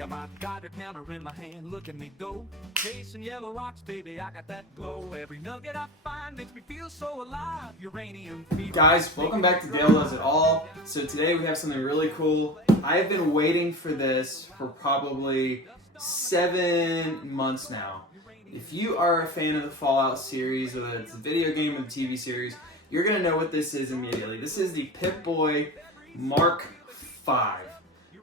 Got my guided hammer in my hand, look at me go. Chasing yellow rocks, baby, I got that glow. Every nugget I find makes me feel so alive. Uranium fever. Guys, welcome back to Dale Does It All. So today we have something really cool. I've been waiting for this for probably 7 months now. If you are a fan of the Fallout series, whether it's a video game or the TV series, you're going to know what this is immediately. This is the Pip-Boy Mark V.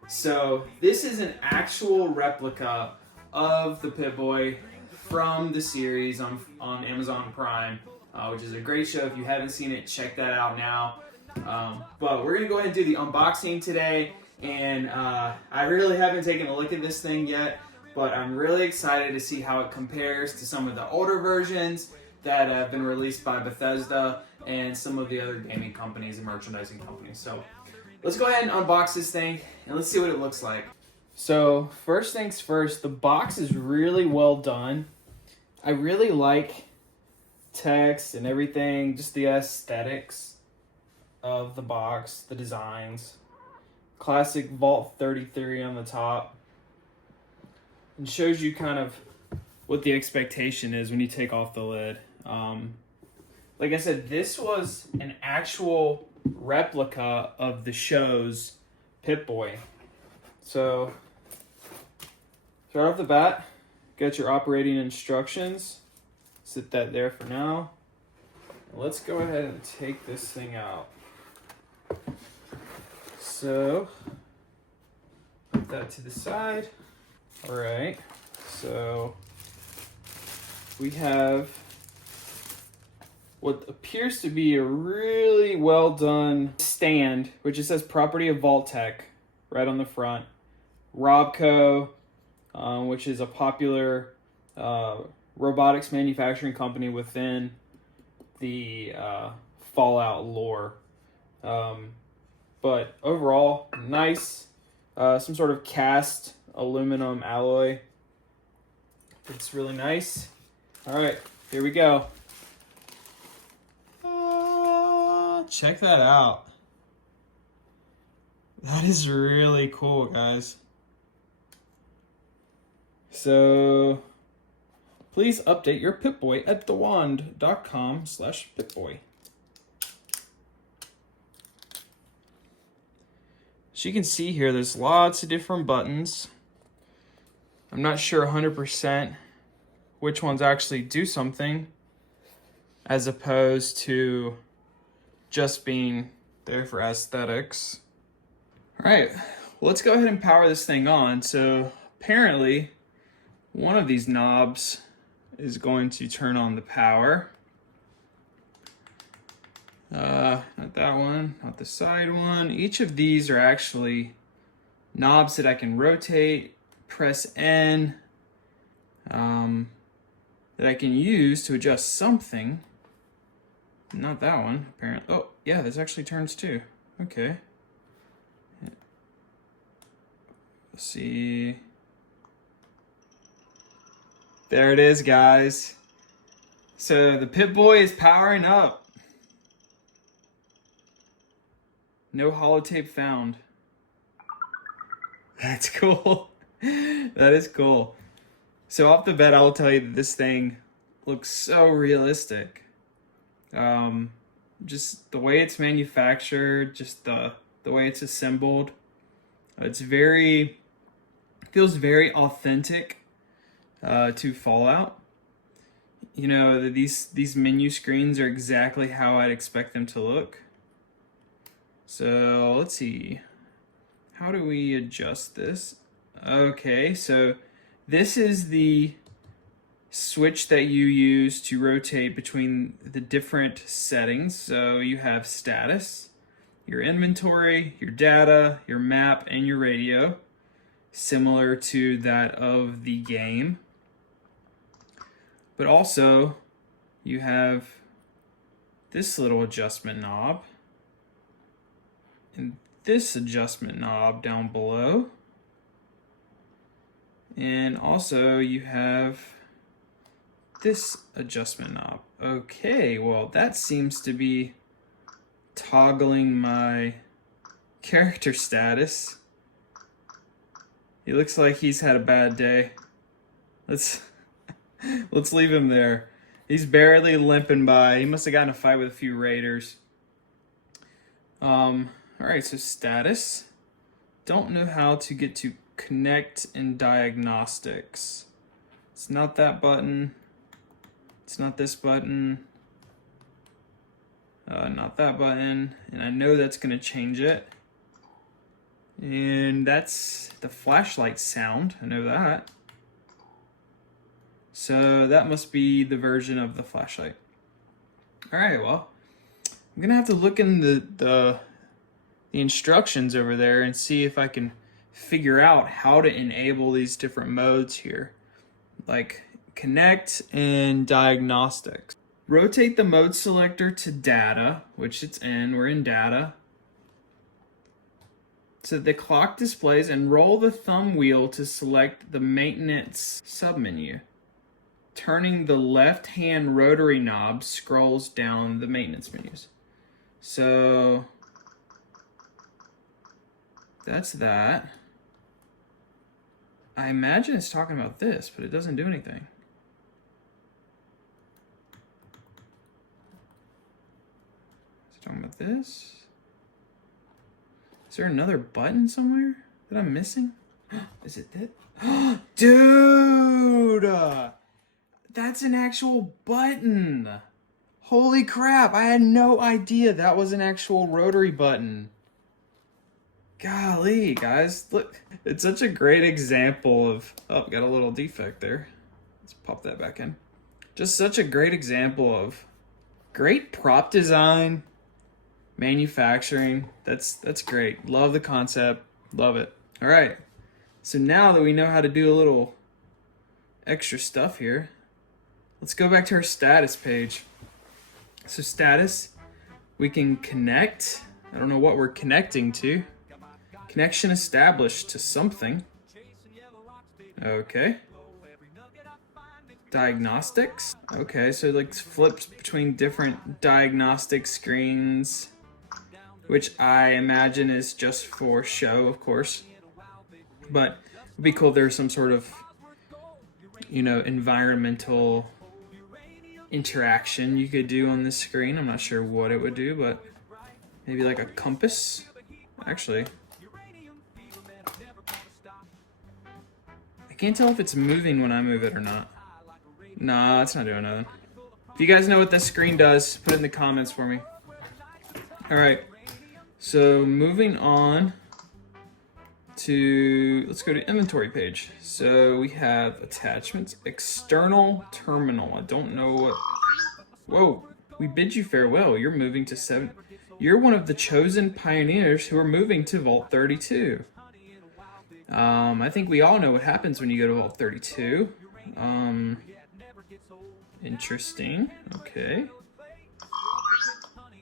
So this is an actual replica of the Pip-Boy from the series on Amazon Prime, which is a great show. If you haven't seen it, check that out now. But we're going to go ahead and do the unboxing today, and I really haven't taken a look at this thing yet, but I'm really excited to see how it compares to some of the older versions that have been released by Bethesda and some of the other gaming companies and merchandising companies. So let's go ahead and unbox this thing and let's see what it looks like. So first things first, the box is really well done. I really like text and everything, just the aesthetics of the box, the designs. Classic Vault 33 on the top. And shows you kind of what the expectation is when you take off the lid. Like I said, this was an actual replica of the show's Pip-Boy. So, start off the bat, got your operating instructions. Sit that there for now. Let's go ahead and take this thing out. So, put that to the side. All right, so we have what appears to be a really well done stand, which it says property of Vault-Tec right on the front. Robco, which is a popular robotics manufacturing company within the Fallout lore. But overall, nice. Some sort of cast aluminum alloy. It's really nice. All right, here we go. Check that out. That is really cool, guys. So, please update your Pip-Boy at thewand.com/Pip-Boy. So you can see here, there's lots of different buttons. I'm not sure 100% which ones actually do something, as opposed to just being there for aesthetics. All right, well, let's go ahead and power this thing on. So apparently one of these knobs is going to turn on the power. Not that one, not the side one. Each of these are actually knobs that I can rotate, press N, that I can use to adjust something. Not that one, apparently. Oh, yeah, this actually turns too. Okay. Let's see. There it is, guys. So the Pip-Boy is powering up. No holotape found. That's cool. That is cool. So off the bat, I will tell you that this thing looks so realistic. Just the way it's manufactured, just the way it's assembled. It's feels very authentic to Fallout. You know, these menu screens are exactly how I'd expect them to look. So let's see. How do we adjust this? Okay, so this is the switch that you use to rotate between the different settings. So you have status, your inventory, your data, your map, and your radio, similar to that of the game. But also, you have this little adjustment knob and this adjustment knob down below. And also you have this adjustment knob. Okay, well, that seems to be toggling my character status He looks like he's had a bad day. Let's leave him there. He's barely limping by. He must have gotten in a fight with a few raiders. Alright, so status. Don't know how to get to connect and diagnostics. It's not that button. It's not this button. Not that button. And I know that's going to change it. And that's the flashlight sound. I know that. So that must be the version of the flashlight. Alright, well, I'm going to have to look in the instructions over there and see if I can figure out how to enable these different modes here. Like connect and diagnostics. Rotate the mode selector to data, which it's in. We're in data. So the clock displays, and roll the thumb wheel to select the maintenance submenu. Turning the left-hand rotary knob scrolls down the maintenance menus. So that's that. I imagine it's talking about this, but it doesn't do anything. Is it talking about this? Is there another button somewhere that I'm missing? Is it this? Dude! That's an actual button! Holy crap, I had no idea that was an actual rotary button. Golly, guys, look. It's such a great example of... Oh, got a little defect there. Let's pop that back in. Just such a great example of great prop design, manufacturing. That's great. Love the concept. Love it. All right. So now that we know how to do a little extra stuff here, let's go back to our status page. So status, we can connect. I don't know what we're connecting to. Connection established to something. Okay. Diagnostics. Okay, so it like flips between different diagnostic screens, which I imagine is just for show, of course. But it'd be cool if there's some sort of, you know, environmental interaction you could do on this screen. I'm not sure what it would do, but maybe like a compass. Actually, I can't tell if it's moving when I move it or not. Nah, it's not doing nothing. If you guys know what this screen does, put it in the comments for me. Alright, so moving on to, let's go to inventory page. So we have attachments, external terminal. I don't know what, whoa, we bid you farewell. You're moving to 7. You're one of the chosen pioneers who are moving to Vault 32. I think we all know what happens when you go to Vault 32. Interesting. Okay.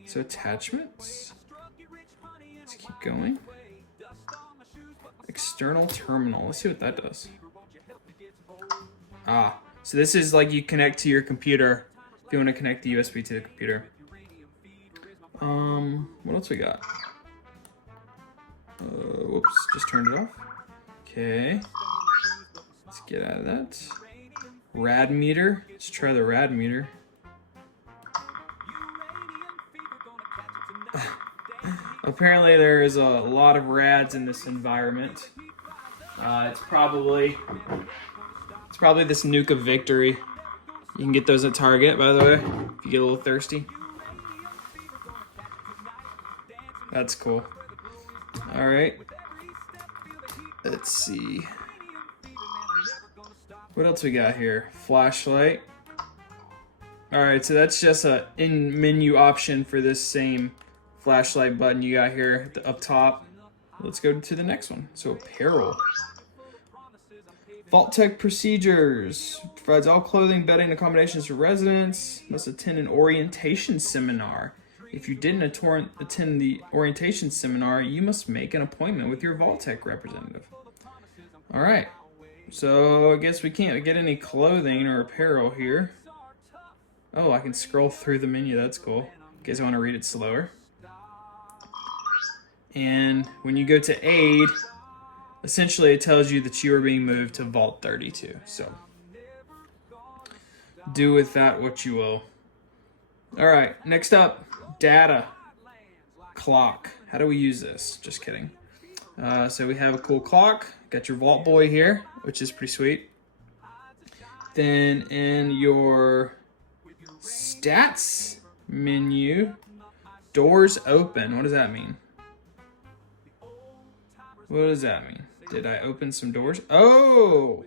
So attachments. Let's keep going. External terminal. Let's see what that does. Ah, so this is like you connect to your computer if you want to connect the USB to the computer. What else we got? Whoops, just turned it off. Okay. Let's get out of that. Rad meter. Let's try the rad meter. Apparently there is a lot of rads in this environment. It's probably this Nuke of Victory. You can get those at Target, by the way, if you get a little thirsty. That's cool. All right. Let's see. What else we got here? Flashlight. Alright, so that's just a in-menu option for this same flashlight button you got here up top. Let's go to the next one. So apparel. Vault Tech procedures. Provides all clothing, bedding, accommodations for residents. Must attend an orientation seminar. If you didn't attend the orientation seminar, you must make an appointment with your Vault Tech representative. Alright. So I guess we can't get any clothing or apparel here. Oh, I can scroll through the menu. That's cool. In case I want to read it slower. And when you go to aid, essentially it tells you that you are being moved to Vault 32. So do with that what you will. All right, next up, data clock. How do we use this? Just kidding. So we have a cool clock. Got your Vault Boy here, which is pretty sweet. Then in your stats menu, doors open. What does that mean? What does that mean? Did I open some doors? Oh!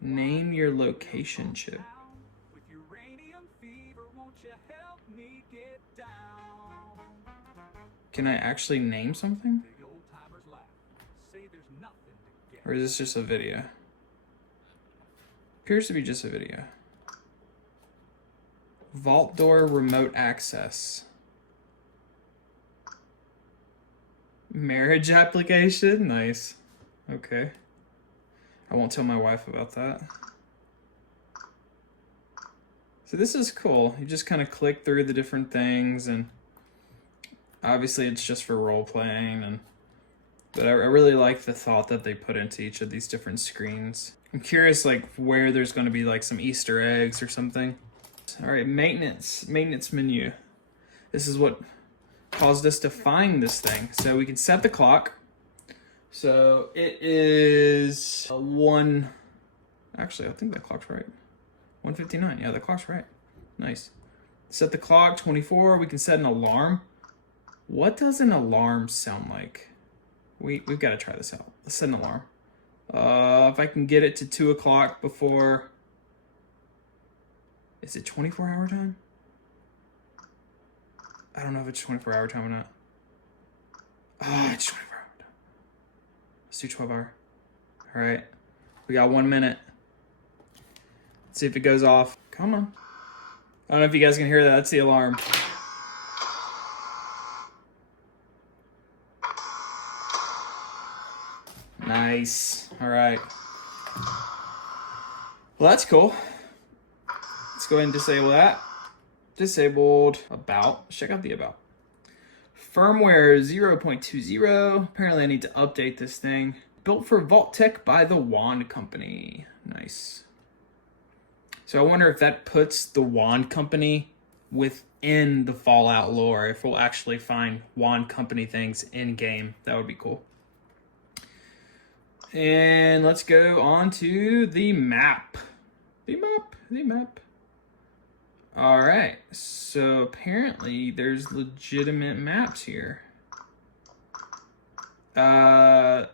Name your location chip. Can I actually name something? Or is this just a video? Appears to be just a video. Vault door remote access. Marriage application? Nice. Okay. I won't tell my wife about that. So this is cool. You just kind of click through the different things, and obviously it's just for role playing, but I really like the thought that they put into each of these different screens. I'm curious like where there's going to be like some Easter eggs or something. All right, maintenance menu. This is what caused us to find this thing. So we can set the clock. So it is actually I think that clock's right. 1:59. Yeah, the clock's right. Nice. Set the clock 24. We can set an alarm. What does an alarm sound like? We've got to try this out. Let's set an alarm. If I can get it to 2 o'clock before. Is it 24-hour time? I don't know if it's 24-hour time or not. Oh, it's 24-hour time. Let's do 12-hour. All right. We got 1 minute. Let's see if it goes off. Come on. I don't know if you guys can hear that. That's the alarm. Nice. All right. Well, that's cool. Let's go ahead and disable that. Disabled. About. Let's check out the about. Firmware 0.20. Apparently I need to update this thing. Built for Vault Tech by the Wand Company. Nice. So I wonder if that puts the Wand Company within the Fallout lore. If we'll actually find Wand Company things in game. That would be cool. And let's go on to the map. The map. All right, so apparently there's legitimate maps here. The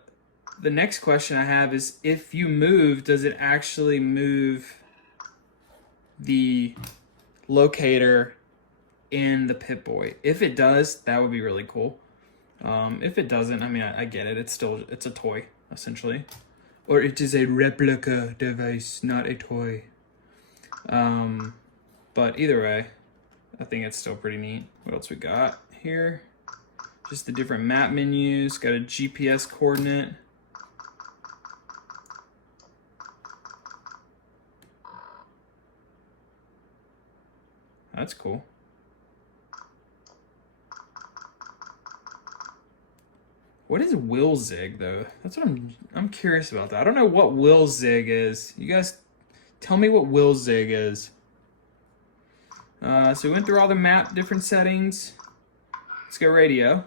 next question I have is, if you move, does it actually move the locator in the Pip-Boy? If it does, that would be really cool. If it doesn't, I mean, I get it. It's a toy, essentially. Or it is a replica device, not a toy. But either way, I think it's still pretty neat. What else we got here? Just the different map menus. Got a GPS coordinate. That's cool. What is will zig though? That's what I'm curious about that. I don't know what will zig is. You guys tell me what will zig is. So we went through all the map different settings. Let's go radio.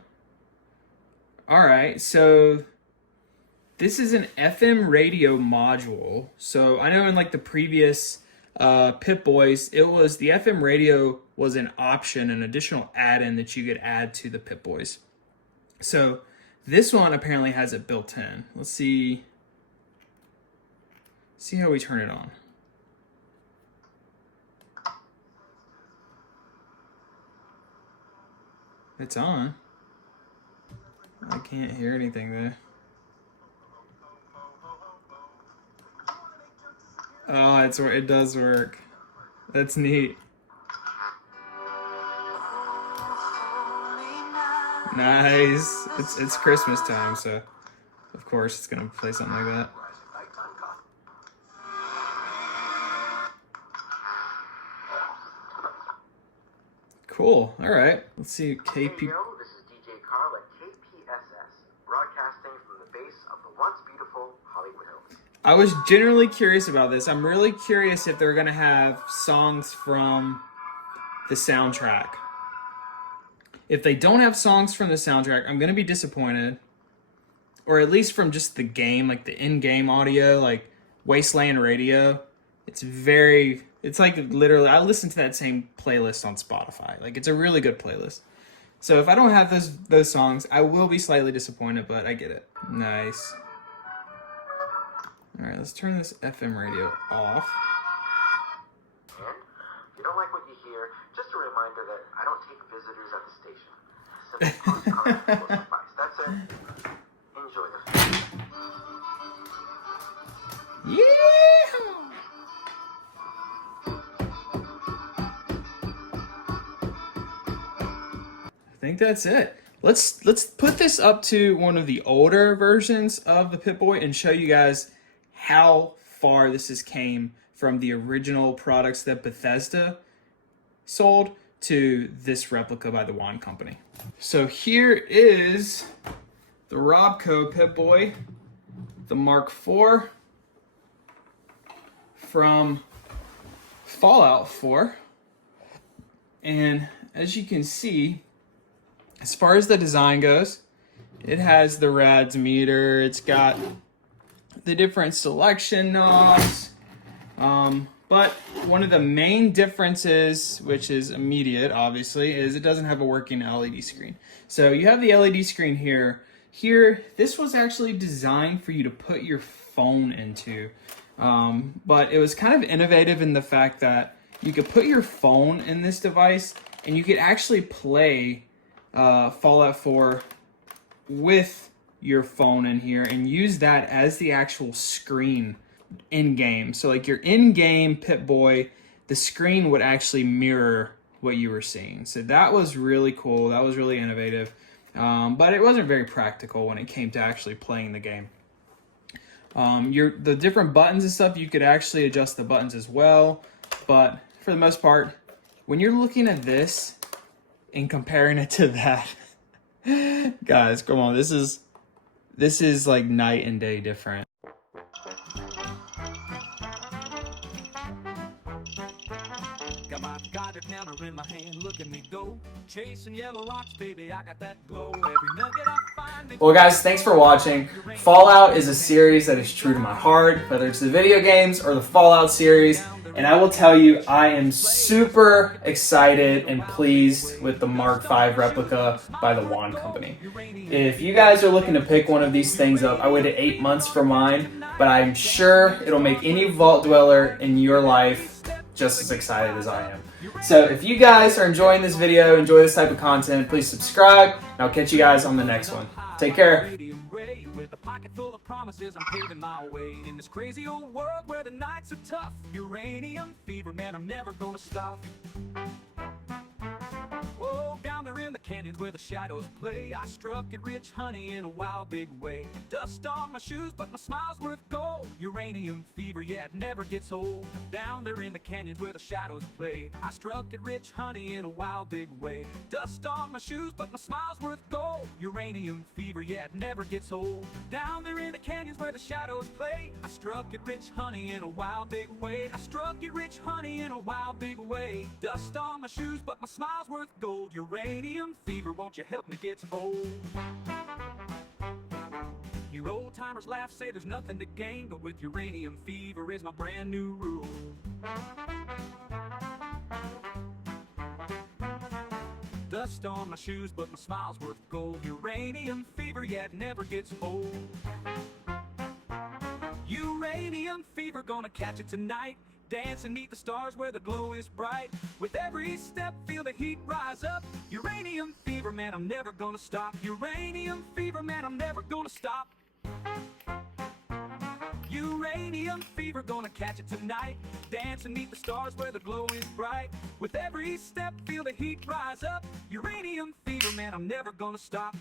All right, so this is an FM radio module. So I know in like the previous Pip-Boys, it was the FM radio was an option, an additional add-in that you could add to the Pip-Boys. So this one apparently has it built in. Let's see how we turn it on. It's on. I can't hear anything there. Oh, it does work. That's neat. Nice. It's Christmas time, so of course it's gonna play something like that. Cool. All right. Let's see. KP. This is DJ Carl. I was generally curious about this. I'm really curious if they're gonna have songs from the soundtrack. If they don't have songs from the soundtrack, I'm gonna be disappointed. Or at least from just the game, like the in-game audio, like Wasteland Radio. It's like literally, I listen to that same playlist on Spotify. Like, it's a really good playlist. So if I don't have those songs, I will be slightly disappointed, but I get it. Nice. All right, let's turn this FM radio off. And if you don't like what you hear, just a reminder that I don't take visitors at the station. Simply cause cards will suffice. That's it. Enjoy the film. Yeah. I think that's it. Let's put this up to one of the older versions of the Pip-Boy and show you guys how far this has came from the original products that Bethesda sold to this replica by the Wand Company. So here is the Robco Pip-Boy, the Mark IV from Fallout 4. And as you can see, as far as the design goes, it has the rads meter, it's got the different selection knobs, but one of the main differences, which is immediate obviously, is it doesn't have a working LED screen. So you have the LED screen here. Here, this was actually designed for you to put your phone into, but it was kind of innovative in the fact that you could put your phone in this device and you could actually play Fallout 4 with your phone in here and use that as the actual screen in-game. So like your in-game Pip-Boy, the screen would actually mirror what you were seeing. So that was really cool. That was really innovative. But it wasn't very practical when it came to actually playing the game. The different buttons and stuff, you could actually adjust the buttons as well. But for the most part, when you're looking at this and comparing it to that, guys, come on, this is like night and day different. Got my Geiger counter in my hand, look at me go. Chasing yellow rocks, baby, I got that glow. Every nugget I find. Well, guys, thanks for watching. Fallout is a series that is true to my heart, whether it's the video games or the Fallout series. And I will tell you, I am super excited and pleased with the Mark V replica by the Wand Company. If you guys are looking to pick one of these things up, I waited 8 months for mine, but I'm sure it'll make any vault dweller in your life just as excited as I am. So if you guys are enjoying this video, enjoy this type of content, please subscribe, and I'll catch you guys on the next one. Take care. With a pocket full of promises, I'm paving my way in this crazy old world where the nights are tough. Uranium fever, man, I'm never gonna stop. Oh, down there in the canyons where the shadows play, I struck it rich honey in a wild big way. Dust on my shoes, but my smile's worth gold. Uranium fever, yeah, it never gets old. Down there in the canyons where the shadows play, I struck it rich honey in a wild big way. Dust on my shoes, but my smile's worth gold. Uranium fever, yeah, it never gets old. Down there in the canyons where the shadows play, I struck it rich honey in a wild big way. I struck it rich honey in a wild big way. Dust on my shoes, but my smile's worth gold. Uranium fever, won't you help me get bold? You old timers laugh, say there's nothing to gain, but with uranium fever is my brand new rule. Dust on my shoes, but my smile's worth gold. Uranium fever, yeah, it never gets old. Uranium fever, gonna catch it tonight. Dance and meet the stars where the glow is bright. With every step, feel the heat rise up. Uranium fever, man, I'm never gonna stop. Uranium fever, man, I'm never gonna stop. Uranium fever, gonna catch it tonight. Dance and meet the stars where the glow is bright. With every step, feel the heat rise up. Uranium fever, man, I'm never gonna stop.